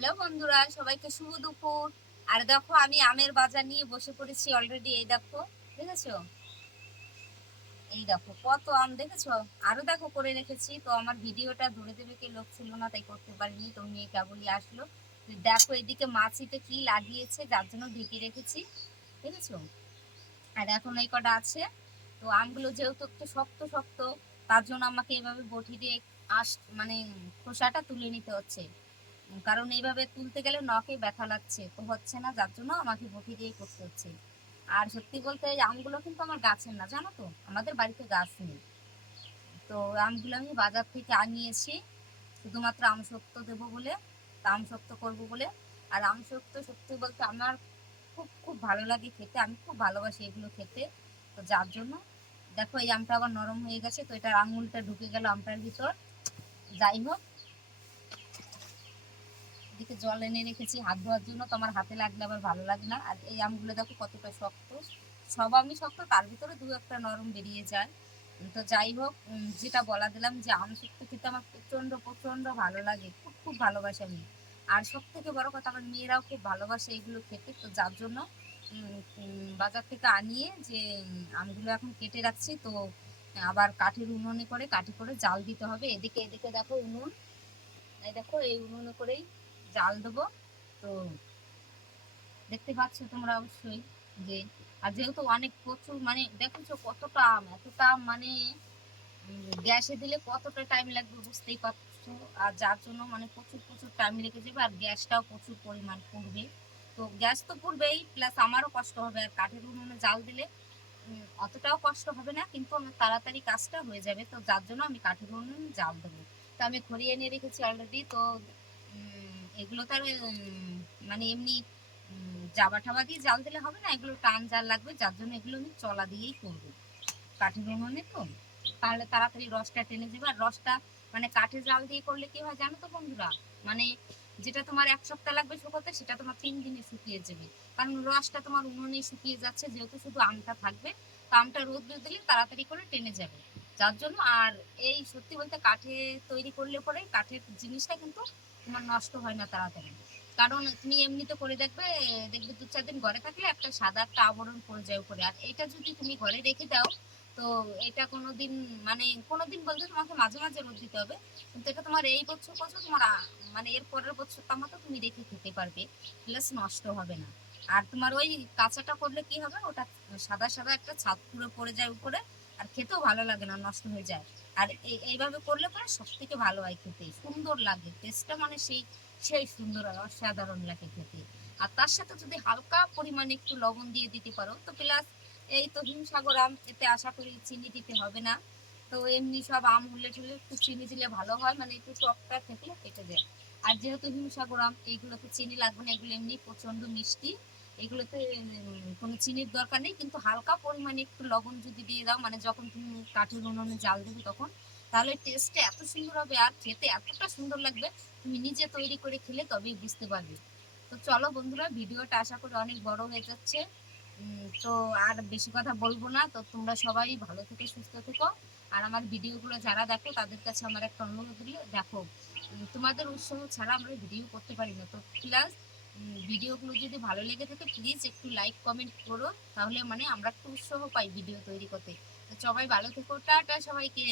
Hello বন্ধুরা, সবাইকে শুভ দুপুর। আর দেখো, আমি আমের বাজার নিয়ে বসে পড়েছি অলরেডি এই দেখো, দেখেছ? এই দেখো, কত আম, দেখেছ? আরও দেখো করে রেখেছি। তো আমার ভিডিওটা ধরে দেবে কে? লোক ছিল না, তাই করতে পারিনি। তো মেয়ে কেবলই আসলো। দেখো, এদিকে মাছিতে কি লাগিয়েছে, যার জন্য ঢেকে রেখেছি। দেখেছ? আর এখন এই কটা আছে। তো আমগুলো যেহেতু একটু শক্ত শক্ত, তার জন্য আমাকে এভাবে বটি দিয়ে আস মানে খোসাটা তুলে নিতে হচ্ছে। কারণ এইভাবে তুলতে গেলে নখে ব্যথা লাগছে, তো হচ্ছে না, যার জন্য আমাকে বটি দিয়ে করতে হচ্ছে। আর সত্যি বলতে এই আমগুলো কিন্তু আমার গাছের না, জানো তো? আমাদের বাড়িতে গাছ নেই। তো আমগুলো আমি বাজার থেকে আনিয়েছি, শুধুমাত্র আম শক্ত দেবো বলে আম শক্ত করব বলে। আর আম শক্ত সত্যি বলতে আমার খুব খুব ভালো লাগে খেতে, আমি খুব ভালোবাসি এগুলো খেতে। তো যার জন্য, দেখো এই আমটা আবার নরম হয়ে গেছে, তো এটার আঙুলটা ঢুকে গেল আমটার ভিতর। যাই হোক এদিকে জল এনে রেখেছি, হাত ধোয়ার জন্য তো আমার হাতে লাগলে আবার ভালো লাগে না। আর এই আমগুলো দেখো কতটা শক্ত। সব আমি শক্ত, তার ভিতরে দু একটা নরম বেরিয়ে যায়। তো যাই হোক যেটা বলা দিলাম যে আম শক্ত খেতে আমার প্রচণ্ড প্রচণ্ড ভালো লাগে। খুব খুব ভালোবাসি আমি। আর সব থেকে বড় কথা, আমার মেয়েরাও খুব ভালোবাসে এগুলো খেতে। তো যার জন্য বাজার থেকে আনিয়ে যে আমগুলো এখন কেটে রাখছি, তো আবার কাঠের উনুনে করে, কাঠি করে জাল দিতে হবে। এদিকে এদিকে দেখো উনুন। এই দেখো, এই উনুনে করেই জাল দেবো। তো দেখতে পাচ্ছ তোমরা অবশ্যই যে, আর যেহেতু অনেক প্রচুর মানে দেখেছ কতটা আম, এতটা মানে গ্যাসে দিলে কতটা টাইম লাগবে বুঝতেই পারছ? আর যার জন্য মানে প্রচুর প্রচুর টাইম লেগে যাবে আর গ্যাসটাও প্রচুর পরিমাণ পড়বে। তো গ্যাস তো পড়বেই প্লাস আমারও কষ্ট হবে আর কাঠের উনুনে জাল দিলে অতটাও কষ্ট হবে না, কিন্তু আমার তাড়াতাড়ি কাজটা হয়ে যাবে। তো যার জন্য আমি কাঠের উনুনে জাল দেবো। তো আমি খড়িয়ে নিয়ে রেখেছি অলরেডি তো এগুলো তো আর মানে এমনি জাবা ঠাবা দিয়ে জাল দিলে হবে না? এগুলো টান জাল লাগবে, যার জন্য এগুলো আমি চলা দিয়েই করব। কাঠের উনুনে তো? তাহলে তাড়াতাড়ি রসটা টেনে যাবে আর রসটা মানে কাঠের জাল দিয়ে করলে কি হয় জানো তো বন্ধুরা? মানে যেটা তোমার এক সপ্তাহ লাগবে শুকোতে, সেটা তোমার তিন দিনে শুকিয়ে যাবে। কারণ রসটা তোমার উনুনেই শুকিয়ে যাচ্ছে, যেহেতু শুধু আমটা থাকবে, তো আমটা রোদ দিলে তাড়াতাড়ি করে টেনে যাবে। যার জন্য আর এই সত্যি বলতে কাঠে তৈরি করলে পরে কাঠের জিনিসটা কিন্তু তোমার নষ্ট হয় না তাড়াতাড়ি। কারণ তুমি এমনিতে করে দেখবে দেখবে দু চার দিন ঘরে থাকলে একটা সাদা একটা আবরণ পড়ে যায় উপরে। আর এটা যদি তুমি ঘরে রেখে দাও, তো এটা কোনোদিন মানে কোনোদিন বলতে তোমাকে মাঝে মাঝে রোদ দিতে হবে। কিন্তু এটা তোমার এই বছর বছর তোমার মানে এর পরের বছর মতো তুমি রেখে খেতে পারবে। প্লাস নষ্ট হবে না। আর তোমার ওই কাঁচাটা করলে কি হবে? ওটা সাদা সাদা একটা ছাদ পুরো পড়ে যায় উপরে। আর খেতেও ভালো লাগে না, নষ্ট হয়ে যায়। আর এইভাবে করলে পরে সব থেকে ভালো হয় খেতে, সুন্দর লাগে। টেস্টটা মানে সেই সেই সুন্দর অসাধারণ লাগে খেতে। আর তার সাথে যদি হালকা পরিমাণে একটু লবণ দিয়ে দিতে পারো, তো প্লাস এই তো হিমসাগর আম, এতে আশা করি চিনি দিতে হবে না। তো এমনি সব আম হলে টুলে একটু চিনি দিলে ভালো হয় মানে একটু টকটা খেতে কেটে যায়। আর যেহেতু হিমসাগর আম, এইগুলোতে চিনি লাগবে না, এগুলো এমনি প্রচণ্ড মিষ্টি। এগুলোতে কোনো চিনির দরকার নেই, কিন্তু হালকা পরিমাণে একটু লবণ যদি দিয়ে দাও মানে যখন তুমি কাঠের উনুনে জাল দেবে তখন, তাহলে টেস্টটা এত সুন্দর হবে আর খেতে এতটা সুন্দর লাগবে, তুমি নিজে তৈরি করে খেলে তবেই বুঝতে পারবে। তো চলো বন্ধুরা, ভিডিওটা আশা করি অনেক বড় হয়ে যাচ্ছে। তো আর বেশি কথা বলব না, তো তোমরা সবাই ভালো থেকে, সুস্থ থেকো। আর আমার ভিডিওগুলো যারা দেখো, তাদের কাছে আমার একটা অনুরোধ রইল, দেখো তোমাদের উৎসাহ ছাড়া আমরা ভিডিও করতে পারি না। তো প্লাস ভিডিওগুলো যদি ভালো লেগে থাকে প্লিজ একটু লাইক কমেন্ট করো। তাহলে মানে আমরা একটু উৎসাহ পাই ভিডিও তৈরি করতে। সবাই ভালো থেকো, টাটা সবাইকে।